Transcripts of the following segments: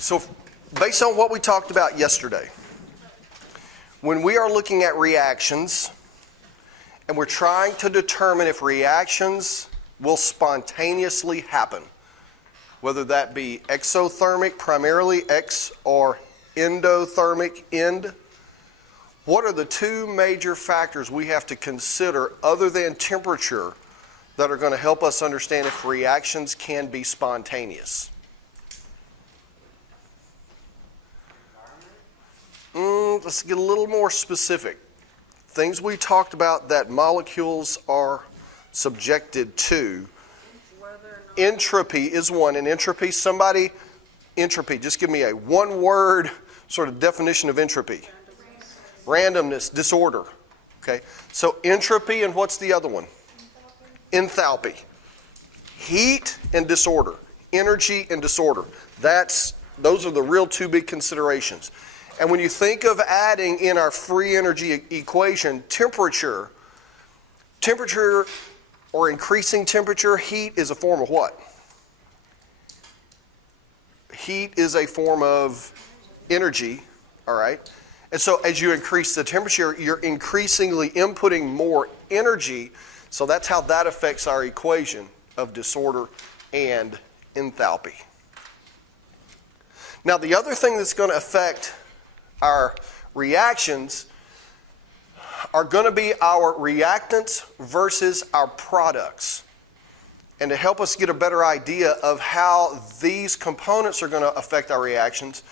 So based on what we talked about yesterday, when we are looking at reactions and we're trying to determine if reactions will spontaneously happen, whether that be exothermic, primarily ex, or endothermic, end, what are the two major factors we have to consider other than temperature that are going to help us understand if reactions can be spontaneous? Let's get a little more specific. Things we talked about that molecules are subjected to. Entropy is one. And entropy, entropy, just give me a one-word sort of definition of entropy. Randomness, disorder. Okay, so entropy, and what's the other one? Enthalpy. Heat and disorder. Energy and disorder. Those are the real two big considerations. And when you think of adding in our free energy equation temperature or increasing temperature, heat is a form of what? Heat is a form of energy, all right? And so as you increase the temperature, you're increasingly inputting more energy. So that's how that affects our equation of disorder and enthalpy. Now, the other thing that's going to affect our reactions are going to be our reactants versus our products. And to help us get a better idea of how these components are going to affect our reactions,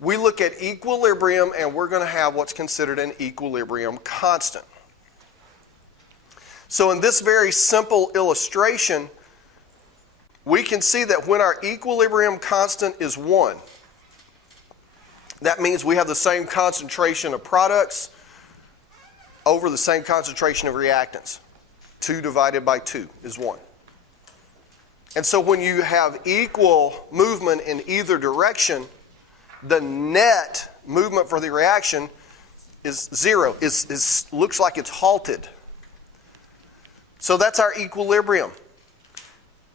we look at equilibrium, and we're going to have what's considered an equilibrium constant. So in this very simple illustration, we can see that when our equilibrium constant is 1, that means we have the same concentration of products over the same concentration of reactants. 2 divided by 2 is 1. And so when you have equal movement in either direction, the net movement for the reaction is 0. Looks like it's halted. So that's our equilibrium.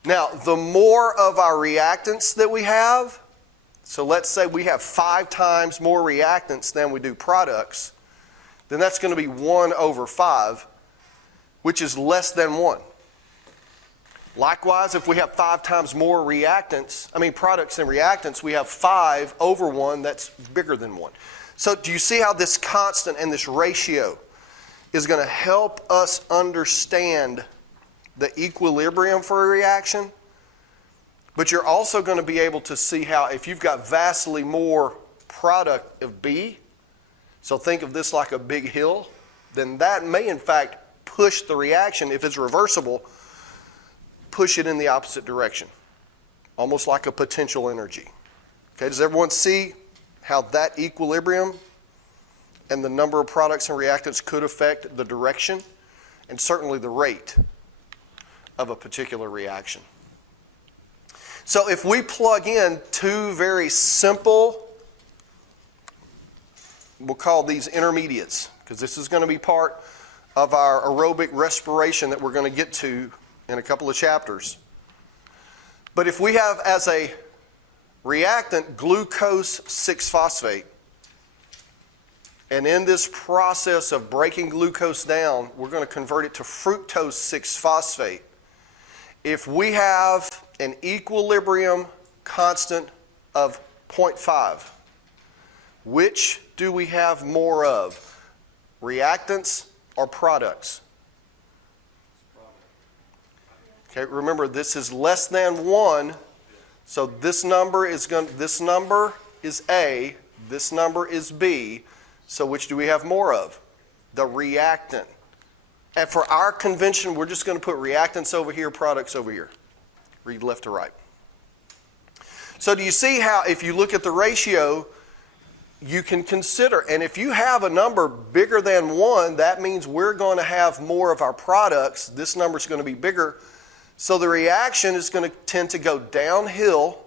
Now, the more of our reactants that we have, so let's say we have 5 times more reactants than we do products, then that's going to be 1 over 5, which is less than 1. Likewise, if we have 5 times more products than reactants, we have 5 over 1, that's bigger than 1. So do you see how this constant and this ratio is going to help us understand the equilibrium for a reaction? But you're also going to be able to see how if you've got vastly more product of B, so think of this like a big hill, then that may in fact push the reaction, if it's reversible, push it in the opposite direction, almost like a potential energy. Okay, does everyone see how that equilibrium and the number of products and reactants could affect the direction and certainly the rate of a particular reaction? So if we plug in 2 very simple, we'll call these intermediates, because this is going to be part of our aerobic respiration that we're going to get to in a couple of chapters. But if we have as a reactant glucose 6-phosphate, and in this process of breaking glucose down, we're going to convert it to fructose 6-phosphate. If we have an equilibrium constant of 0.5, which do we have more of? Reactants or products? Okay, remember this is less than 1, so this number is A, this number is B, so which do we have more of? The reactant. And for our convention, we're just going to put reactants over here, products over here. Read left to right. So do you see how if you look at the ratio, you can consider, and if you have a number bigger than 1, that means we're going to have more of our products. This number is going to be bigger. So the reaction is going to tend to go downhill.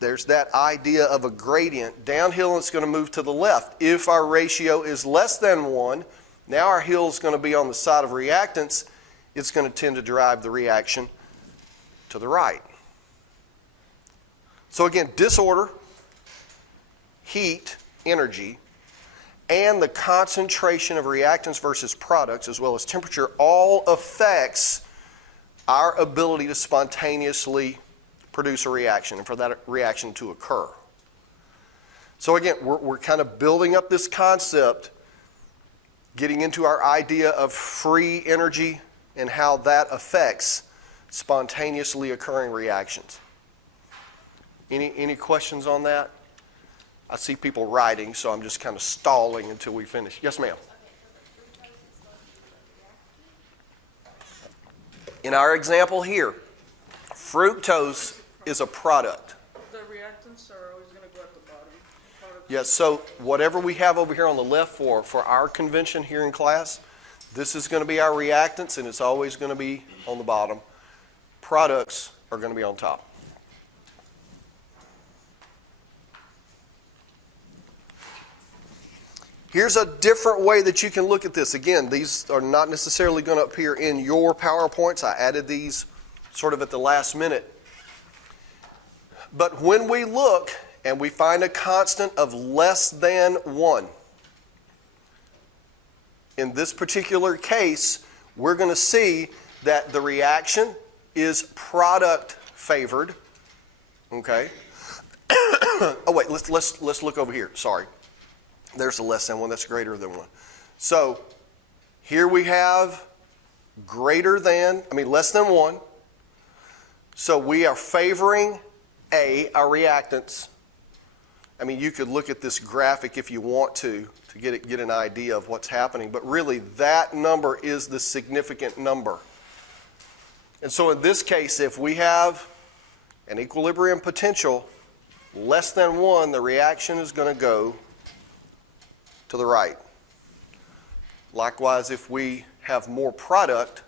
There's that idea of a gradient. Downhill, and it's going to move to the left. If our ratio is less than 1, now our hill is going to be on the side of reactants. It's going to tend to drive the reaction to the right. So again, disorder, heat, energy, and the concentration of reactants versus products, as well as temperature, all affects our ability to spontaneously produce a reaction and for that reaction to occur. So again, we're kind of building up this concept, getting into our idea of free energy and how that affects spontaneously occurring reactions. Any questions on that? I see people writing, so I'm just kind of stalling until we finish. Yes, ma'am. In our example here, fructose is a product. The reactants are always going to go at the bottom. Yes, so whatever we have over here on the left for our convention here in class, this is going to be our reactants, and it's always going to be on the bottom. Products are going to be on top. Here's a different way that you can look at this. Again, these are not necessarily going to appear in your PowerPoints. I added these sort of at the last minute. But when we look and we find a constant of less than 1, in this particular case, we're going to see that the reaction is product favored. Okay? Oh wait, let's look over here. Sorry. There's a less than 1, that's greater than 1. So here we have less than 1. So we are favoring our reactants. I mean, you could look at this graphic if you want to get an idea of what's happening, but really that number is the significant number. And so in this case, if we have an equilibrium potential less than 1, the reaction is going to go to the right. Likewise, if we have more product,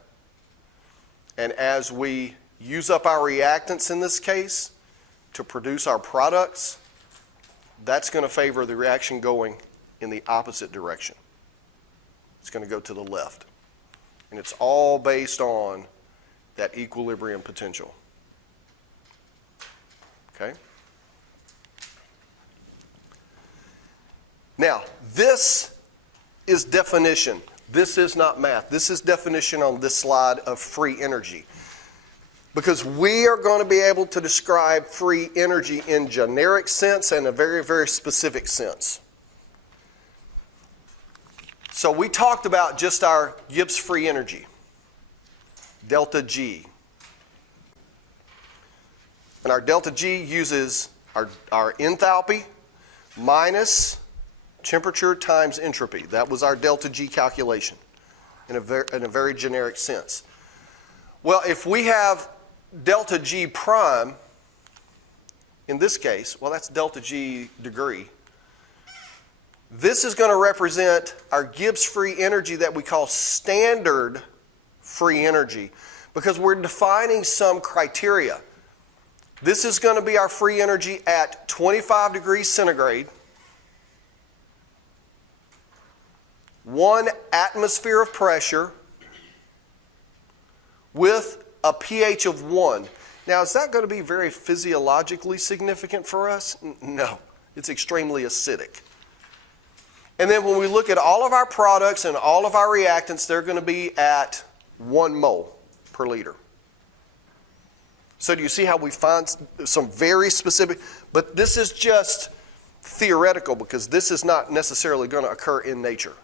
and as we use up our reactants in this case to produce our products, that's going to favor the reaction going in the opposite direction. It's going to go to the left. And it's all based on that equilibrium potential. Okay? Now, this is definition. This is not math. This is definition on this slide of free energy. Because we are going to be able to describe free energy in generic sense and a very, very specific sense. So we talked about just our Gibbs free energy, delta G. And our delta G uses our enthalpy minus temperature times entropy. That was our delta G calculation in a very generic sense. Well, if we have delta G prime, in this case, well, that's delta G degree. This is going to represent our Gibbs free energy that we call standard free energy because we're defining some criteria. This is going to be our free energy at 25 degrees centigrade, 1 atmosphere of pressure with a pH of 1. Now, is that going to be very physiologically significant for us? No, it's extremely acidic. And then when we look at all of our products and all of our reactants, they're going to be at 1 mole per liter. So do you see how we find some very specific, but this is just theoretical because this is not necessarily going to occur in nature.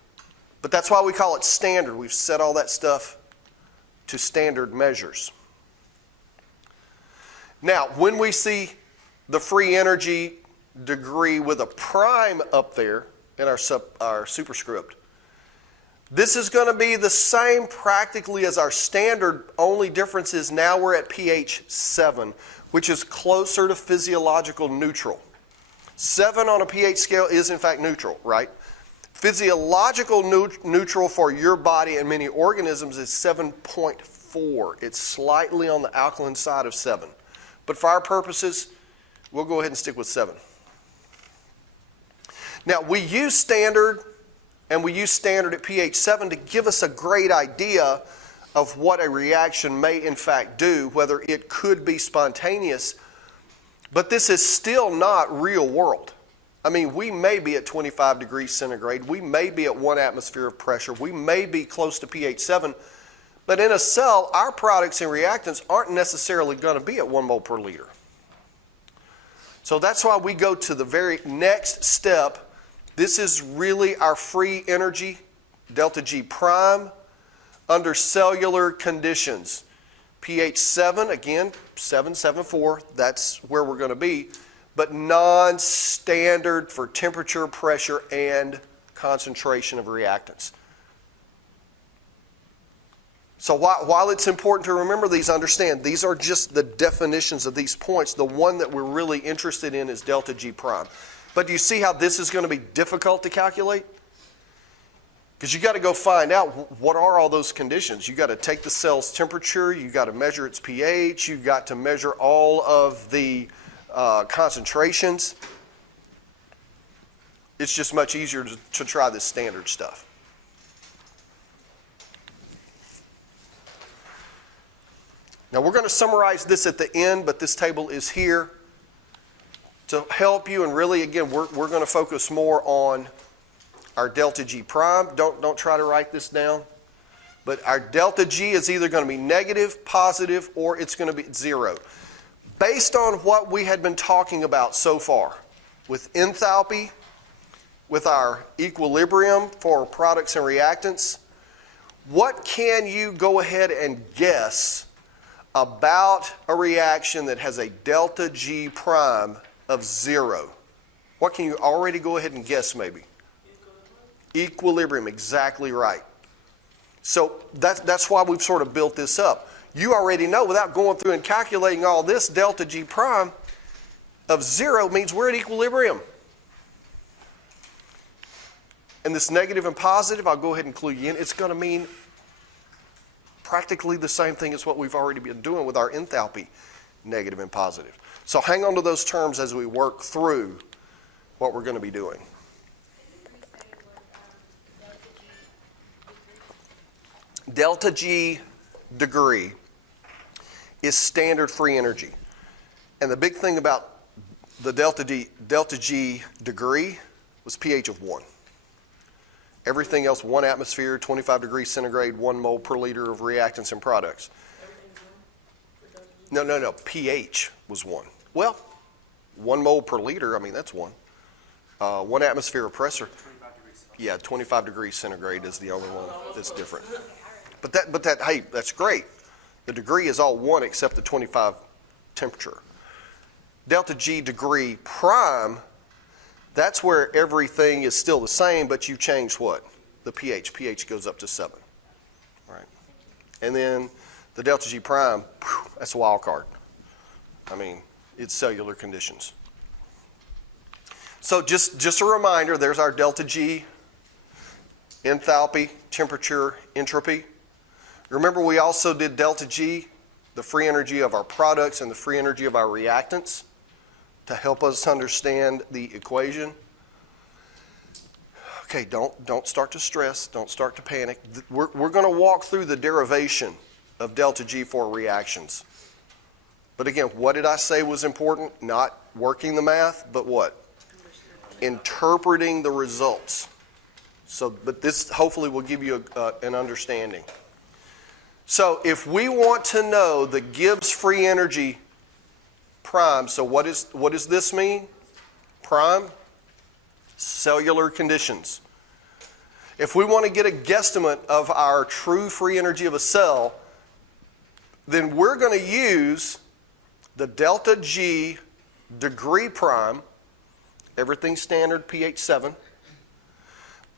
But that's why we call it standard. We've set all that stuff to standard measures. Now, when we see the free energy degree with a prime up there in our superscript, this is going to be the same practically as our standard. Only difference is now we're at pH 7, which is closer to physiological neutral. 7 on a pH scale is in fact neutral, right? Physiological neutral for your body and many organisms is 7.4. It's slightly on the alkaline side of 7. But for our purposes, we'll go ahead and stick with 7. Now, we use standard, and we use standard at pH 7 to give us a great idea of what a reaction may in fact do, whether it could be spontaneous But this is still not real world. I mean, we may be at 25 degrees centigrade. We may be at 1 atmosphere of pressure. We may be close to pH 7. But in a cell, our products and reactants aren't necessarily going to be at 1 mole per liter. So that's why we go to the very next step. This is really our free energy, delta G prime, under cellular conditions. pH 7, again, 774, that's where we're going to be, but non-standard for temperature, pressure, and concentration of reactants. So while it's important to remember these, understand, these are just the definitions of these points. The one that we're really interested in is delta G prime. But do you see how this is going to be difficult to calculate? Because you got to go find out what are all those conditions. You got to take the cell's temperature, you got to measure its pH, you got to measure all of the concentrations. It's just much easier to try this standard stuff. Now we're going to summarize this at the end, but this table is here to help you. And really, again, we're going to focus more on our delta G prime. Don't try to write this down. But our delta G is either going to be negative, positive, or it's going to be 0. Based on what we had been talking about so far, with enthalpy, with our equilibrium for products and reactants, what can you go ahead and guess about a reaction that has a delta G prime of 0? What can you already go ahead and guess maybe? Equilibrium, exactly right. So that's why we've sort of built this up. You already know, without going through and calculating all this, delta G prime of 0 means we're at equilibrium. And this negative and positive, I'll go ahead and clue you in, it's going to mean practically the same thing as what we've already been doing with our enthalpy, negative and positive. So hang on to those terms as we work through what we're going to be doing. Delta G degree is standard free energy. And the big thing about the delta G degree was pH of 1. Everything else, 1 atmosphere, 25 degrees centigrade, 1 mole per liter of reactants and products. No. pH was 1. Well, 1 mole per liter, I mean, that's 1. 1 atmosphere of pressure. 25 degrees centigrade is the only one that's different. But that, hey, that's great. The degree is all 1 except the 25 temperature. Delta G degree prime, that's where everything is still the same, but you change what? The pH. pH goes up to 7. Right. And then the delta G prime, that's a wild card. I mean, it's cellular conditions. So just a reminder, there's our delta G, enthalpy, temperature, entropy. Remember, we also did delta G, the free energy of our products and the free energy of our reactants, to help us understand the equation. Okay, don't start to stress, don't start to panic. We're going to walk through the derivation of delta G for reactions. But again, what did I say was important? Not working the math, but what? Interpreting the results. So, but this hopefully will give you an understanding. So if we want to know the Gibbs free energy prime, so what does this mean? Prime, cellular conditions. If we want to get a guesstimate of our true free energy of a cell, then we're going to use the delta G degree prime, everything standard pH 7,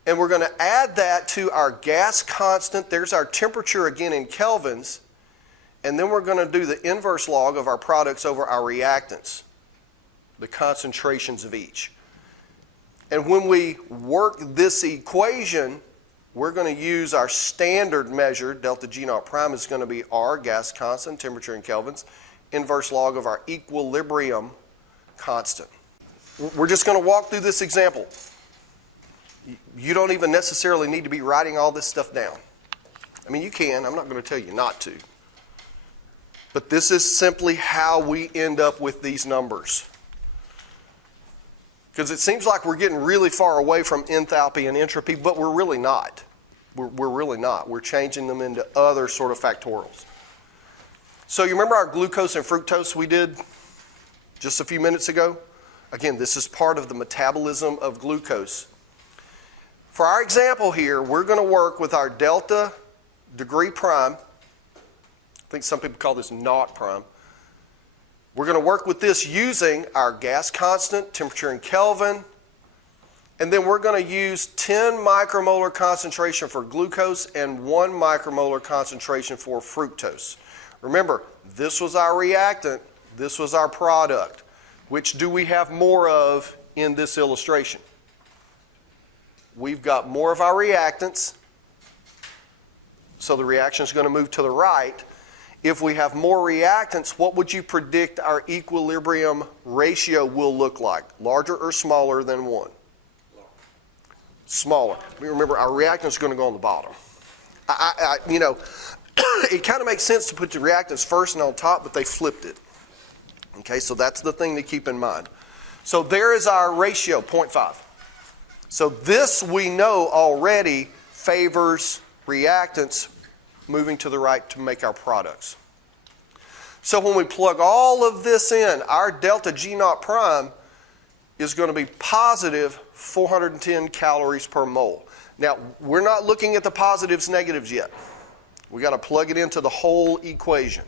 and we're going to add that to our gas constant. There's our temperature again in kelvins. And then we're going to do the inverse log of our products over our reactants, the concentrations of each. And when we work this equation, we're going to use our standard measure, delta G naught prime is going to be R, gas constant, temperature in kelvins, inverse log of our equilibrium constant. We're just going to walk through this example. You don't even necessarily need to be writing all this stuff down. I mean, you can. I'm not going to tell you not to. But this is simply how we end up with these numbers. Because it seems like we're getting really far away from enthalpy and entropy, but we're really not. We're really not. We're changing them into other sort of factorials. So you remember our glucose and fructose we did just a few minutes ago? Again, this is part of the metabolism of glucose. For our example here, we're going to work with our delta degree prime. I think some people call this naught prime. We're going to work with this using our gas constant, temperature in Kelvin, and then we're going to use 10 micromolar concentration for glucose and 1 micromolar concentration for fructose. Remember, this was our reactant, this was our product. Which do we have more of in this illustration? We've got more of our reactants, so the reaction is going to move to the right. If we have more reactants, what would you predict our equilibrium ratio will look like? Larger or smaller than 1? Smaller. Remember, our reactants are going to go on the bottom. It kind of makes sense to put the reactants first and on top, but they flipped it. Okay, so that's the thing to keep in mind. So there is our ratio, 0.5. So this we know already favors reactants moving to the right to make our products. So when we plug all of this in, our delta G naught prime is going to be positive 410 calories per mole. Now, we're not looking at the positives, negatives yet. We got to plug it into the whole equation.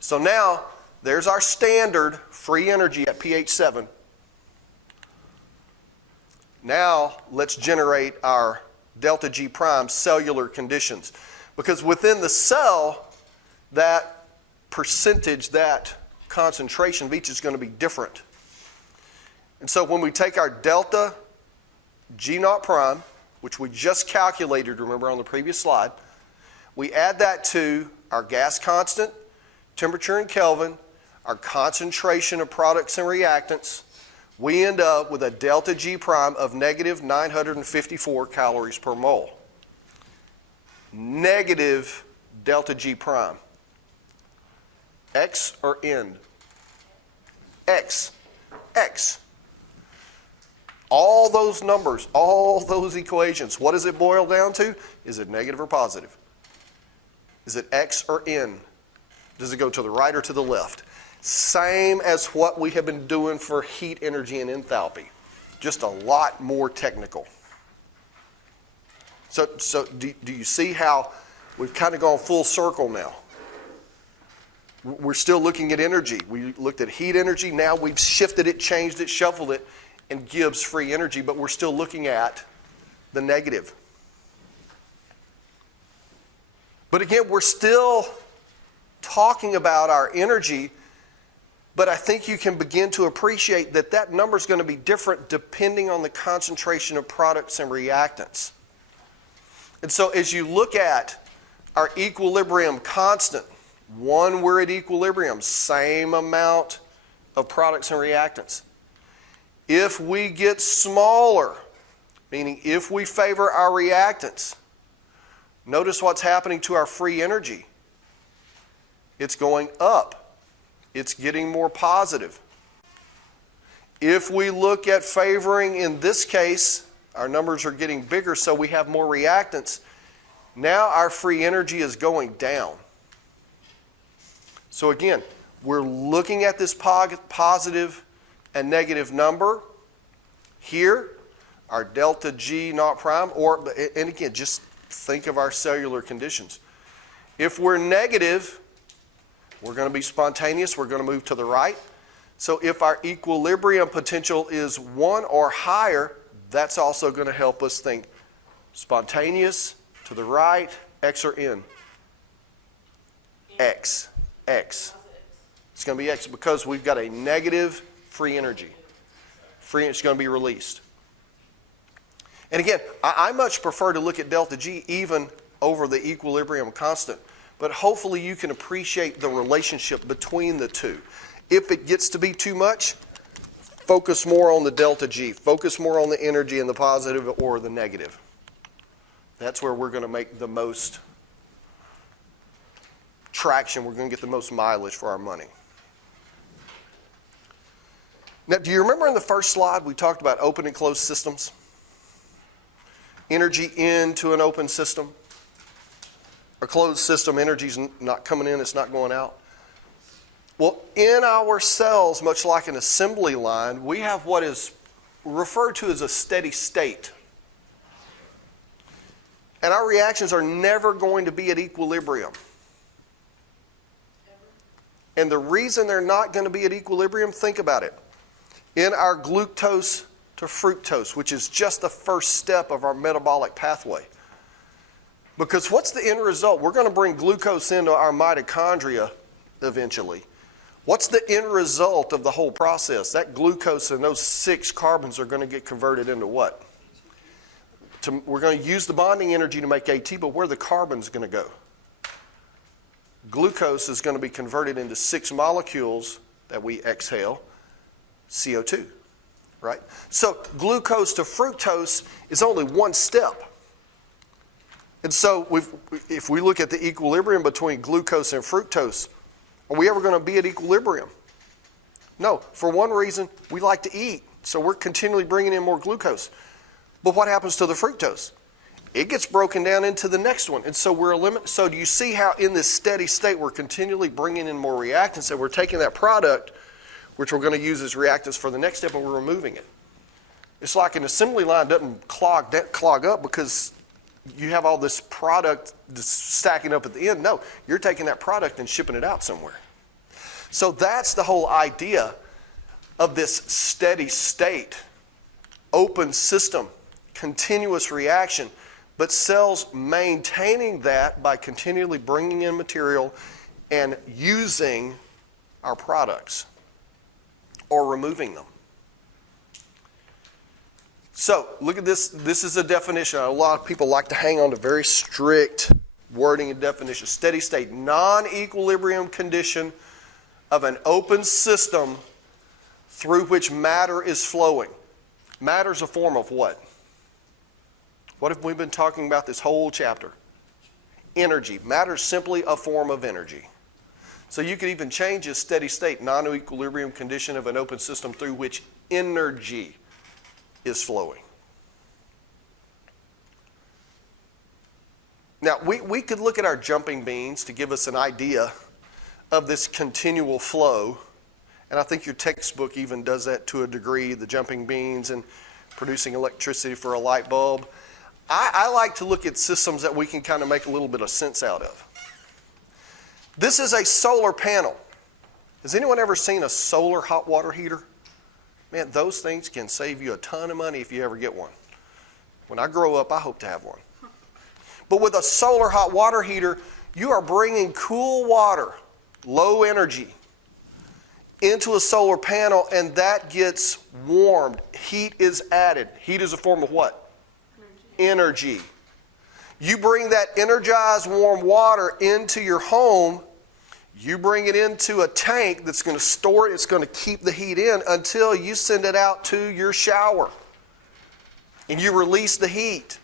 So now, there's our standard free energy at pH 7. Now, let's generate our delta G prime cellular conditions. Because within the cell, that percentage, that concentration of each is going to be different. And so when we take our delta G naught prime, which we just calculated, remember on the previous slide, we add that to our gas constant, temperature in Kelvin, our concentration of products and reactants, we end up with a delta G prime of negative 954 calories per mole. Negative delta G prime. X or N? X. X. All those numbers, all those equations, what does it boil down to? Is it negative or positive? Is it X or N? Does it go to the right or to the left? Same as what we have been doing for heat energy and enthalpy. Just a lot more technical. So do you see how we've kind of gone full circle now? We're still looking at energy. We looked at heat energy. Now we've shifted it, changed it, shuffled it, and gives free energy, but we're still looking at the negative. But again, we're still talking about our energy, but I think you can begin to appreciate that that number is going to be different depending on the concentration of products and reactants. And so as you look at our equilibrium constant, one, we're at equilibrium, same amount of products and reactants. If we get smaller, meaning if we favor our reactants, notice what's happening to our free energy. It's going up. It's getting more positive. If we look at favoring, in this case, our numbers are getting bigger, so we have more reactants. Now our free energy is going down. So again, we're looking at this positive and negative number. Here, our delta G naught prime, and again, just think of our cellular conditions. If we're negative, we're going to be spontaneous, we're going to move to the right. So if our equilibrium potential is 1 or higher, that's also going to help us think spontaneous, to the right, X or N? X. X. It's going to be X because we've got a negative free energy. Free energy is going to be released. And again, I much prefer to look at delta G even over the equilibrium constant. But hopefully you can appreciate the relationship between the two. If it gets to be too much, focus more on the delta G. Focus more on the energy in the positive or the negative. That's where we're going to make the most traction, we're going to get the most mileage for our money. Now, do you remember in the first slide we talked about open and closed systems? Energy into an open system. A closed system, energy's not coming in, it's not going out. Well, in our cells, much like an assembly line, we have what is referred to as a steady state. And our reactions are never going to be at equilibrium. And the reason they're not going to be at equilibrium, think about it. In our glucose to fructose, which is just the first step of our metabolic pathway. Because what's the end result? We're going to bring glucose into our mitochondria eventually. What's the end result of the whole process? That glucose and those 6 carbons are going to get converted into what? We're going to use the bonding energy to make AT, but where are the carbons going to go? Glucose is going to be converted into 6 molecules that we exhale, CO2, right? So glucose to fructose is only one step. And so if we look at the equilibrium between glucose and fructose, are we ever going to be at equilibrium? No. For one reason, we like to eat, so we're continually bringing in more glucose. But what happens to the fructose? It gets broken down into the next one, and so we're eliminating. So do you see how in this steady state we're continually bringing in more reactants, and we're taking that product, which we're going to use as reactants for the next step, and we're removing it. It's like an assembly line doesn't clog up because you have all this product stacking up at the end. No, you're taking that product and shipping it out somewhere. So that's the whole idea of this steady state, open system, continuous reaction, but cells maintaining that by continually bringing in material and using our products or removing them. So look at this. This is a definition. A lot of people like to hang on to very strict wording and definition. Steady state, non-equilibrium condition of an open system through which matter is flowing. Matter is a form of what? What have we been talking about this whole chapter? Energy. Matter is simply a form of energy. So you could even change a steady state, non-equilibrium condition of an open system through which energy is flowing. Now, we could look at our jumping beans to give us an idea of this continual flow. And I think your textbook even does that to a degree, the jumping beans and producing electricity for a light bulb. I like to look at systems that we can kind of make a little bit of sense out of. This is a solar panel. Has anyone ever seen a solar hot water heater? Man, those things can save you a ton of money if you ever get one. When I grow up, I hope to have one. But with a solar hot water heater, you are bringing cool water, low energy, into a solar panel, and that gets warmed. Heat is added. Heat is a form of what? Energy. You bring that energized warm water into your home, you bring it into a tank that's going to store it, it's going to keep the heat in until you send it out to your shower. And you release the heat.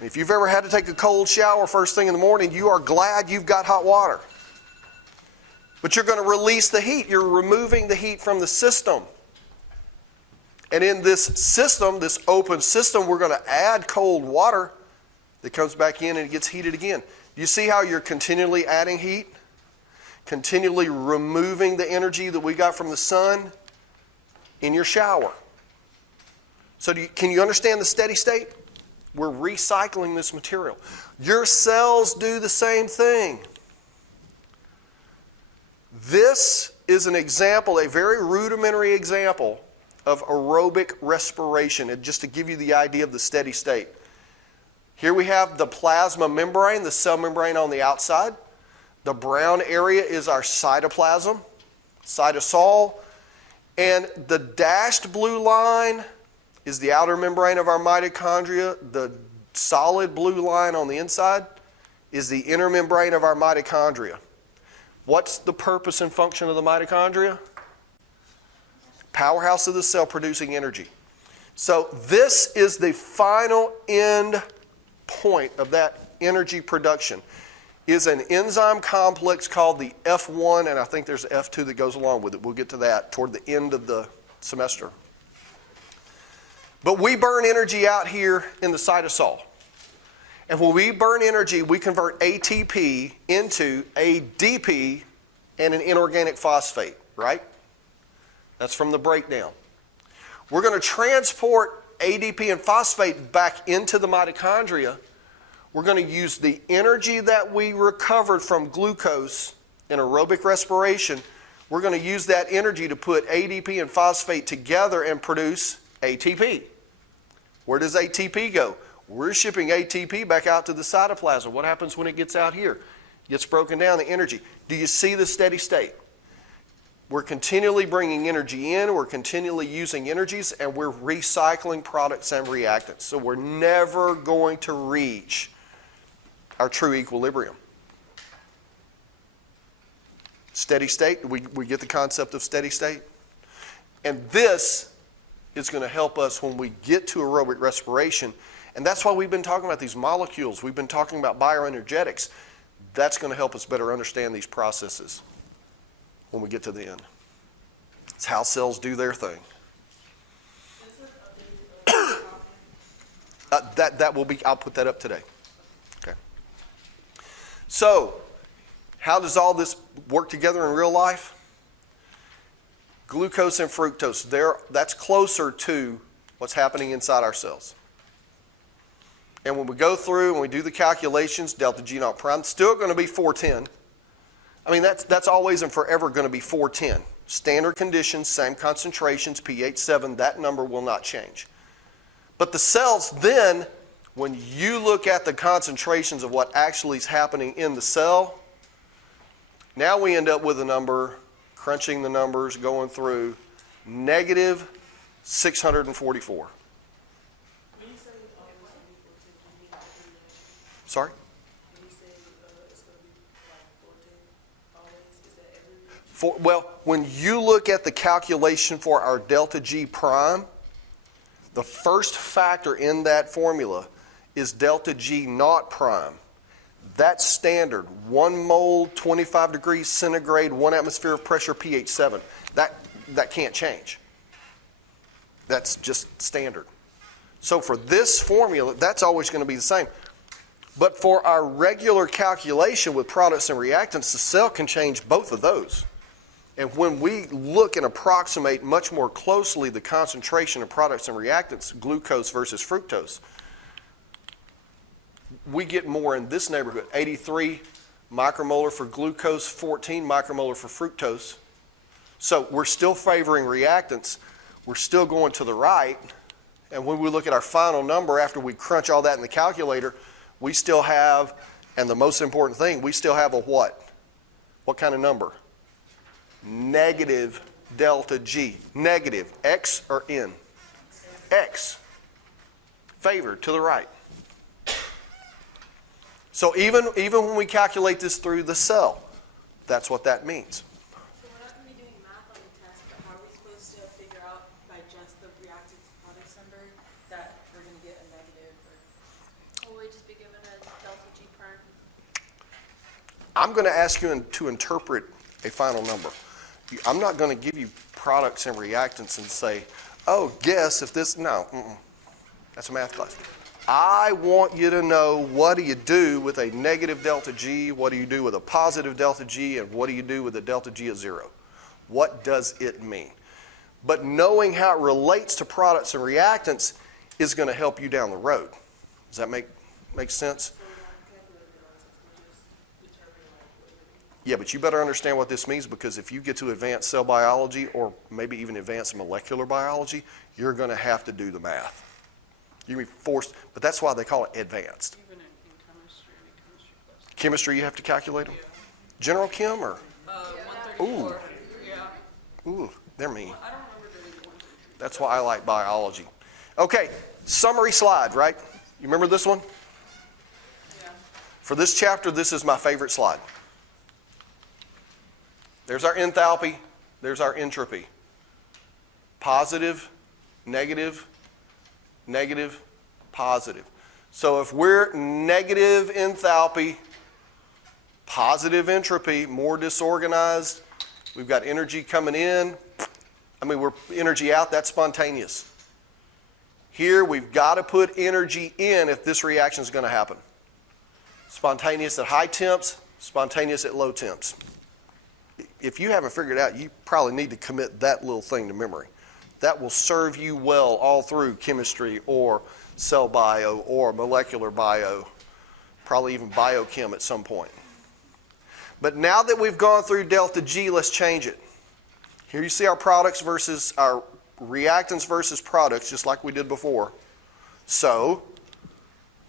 If you've ever had to take a cold shower first thing in the morning, you are glad you've got hot water. But you're going to release the heat. You're removing the heat from the system. And in this system, this open system, we're going to add cold water that comes back in and it gets heated again. Do you see how you're continually adding heat? Continually removing the energy that we got from the sun in your shower. So can you understand the steady state? We're recycling this material. Your cells do the same thing. This is an example, a very rudimentary example of aerobic respiration, and just to give you the idea of the steady state. Here we have the plasma membrane, the cell membrane on the outside. The brown area is our cytoplasm, cytosol, and the dashed blue line is the outer membrane of our mitochondria. The solid blue line on the inside is the inner membrane of our mitochondria. What's the purpose and function of the mitochondria? Powerhouse of the cell producing energy. So this is the final end point of that energy production. is an enzyme complex called the F1, and I think there's F2 that goes along with it. We'll get to that toward the end of the semester. But we burn energy out here in the cytosol. And when we burn energy, we convert ATP into ADP and an inorganic phosphate, right? That's from the breakdown. We're going to transport ADP and phosphate back into the mitochondria. We're going to use the energy that we recovered from glucose in aerobic respiration. We're going to use that energy to put ADP and phosphate together and produce ATP. Where does ATP go? We're shipping ATP back out to the cytoplasm. What happens when it gets out here? It gets broken down, the energy. Do you see the steady state? We're continually bringing energy in, we're continually using energies, and we're recycling products and reactants. So we're never going to reach our true equilibrium. Steady state, we get the concept of steady state? And this is going to help us when we get to aerobic respiration. And that's why we've been talking about these molecules. We've been talking about bioenergetics. That's going to help us better understand these processes when we get to the end. It's how cells do their thing. That will be, I'll put that up today. Okay. So, how does all this work together in real life? Glucose and fructose, that's closer to what's happening inside our cells. And when we go through and we do the calculations, delta G naught prime, still going to be 410. I mean, that's always and forever going to be 410. Standard conditions, same concentrations, pH 7, that number will not change. But the cells then, when you look at the concentrations of what actually is happening in the cell, now we end up with a number, crunching the numbers, going through, negative 644. Sorry? Well, when you look at the calculation for our delta G prime, the first factor in that formula is delta G naught prime. That's standard. 1 mole, 25 degrees centigrade, 1 atmosphere of pressure, pH 7. That can't change. That's just standard. So for this formula, that's always going to be the same. But for our regular calculation with products and reactants, the cell can change both of those. And when we look and approximate much more closely the concentration of products and reactants, glucose versus fructose, we get more in this neighborhood. 83 micromolar for glucose, 14 micromolar for fructose. So we're still favoring reactants. We're still going to the right. And when we look at our final number after we crunch all that in the calculator, we still have, and the most important thing, we still have a what? What kind of number? Negative delta G. Negative. X or N? X. Favored to the right. So even when we calculate this through the cell, that's what that means. So we're not going to be doing math on the test, but how are we supposed to figure out by just the reactive products number that we're going to get a negative? Or will we just be given a delta G prime? I'm going to ask you to interpret a final number. I'm not going to give you products and reactants and say, oh, guess if this, no. That's a math class. I want you to know what do you do with a negative delta G, what do you do with a positive delta G, and what do you do with a delta G of 0? What does it mean? But knowing how it relates to products and reactants is going to help you down the road. Does that make sense? Yeah, but you better understand what this means, because if you get to advanced cell biology or maybe even advanced molecular biology, you're going to have to do the math. You're going to be forced, but that's why they call it advanced. Even in chemistry, class. Chemistry, you have to calculate them? Yeah. General chem or? 134. Yeah. Ooh, they're mean. I don't remember doing 133. That's why I like biology. Okay, summary slide, right? You remember this one? Yeah. For this chapter, this is my favorite slide. There's our enthalpy, there's our entropy. Positive, negative, negative, positive. So if we're negative enthalpy, Positive entropy, more disorganized. We've got energy coming in. We're energy out, that's spontaneous. Here, we've got to put energy in if this reaction is going to happen. Spontaneous at high temps, spontaneous at low temps. If you haven't figured it out, you probably need to commit that little thing to memory. That will serve you well all through chemistry or cell bio or molecular bio, probably even biochem at some point. But now that we've gone through delta G, let's change it. Here you see our products versus our reactants versus products, just like we did before. So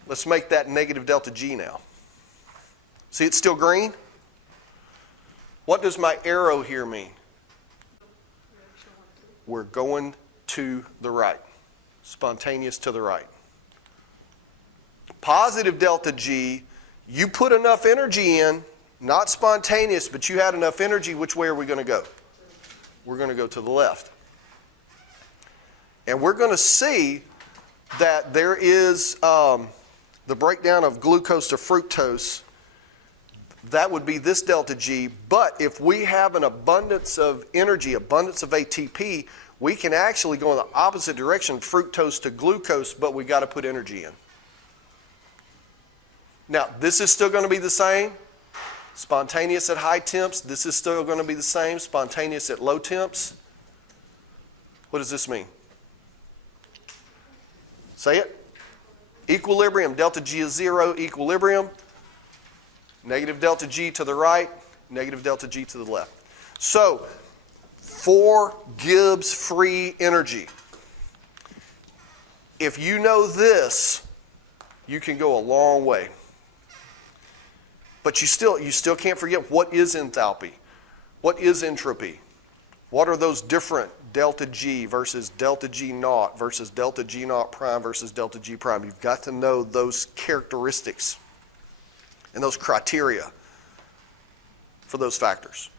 let's make that negative delta G now. See, it's still green? What does my arrow here mean? We're going to the right. Spontaneous to the right. Positive delta G, you put enough energy in, not spontaneous, but you had enough energy. Which way are we going to go? We're going to go to the left. And we're going to see that there is the breakdown of glucose to fructose. That would be this delta G. But if we have an abundance of energy, abundance of ATP, we can actually go in the opposite direction, fructose to glucose, but we got to put energy in. Now, this is still going to be the same. Spontaneous at high temps. This is still going to be the same. Spontaneous at low temps. What does this mean? Say it. Equilibrium. Delta G is 0. Equilibrium. Negative delta G to the right. Negative delta G to the left. So, for Gibbs free energy, if you know this, you can go a long way. But you still can't forget what is enthalpy. What is entropy? What are those different delta G versus delta G naught versus delta G naught prime versus delta G prime? You've got to know those characteristics and those criteria for those factors.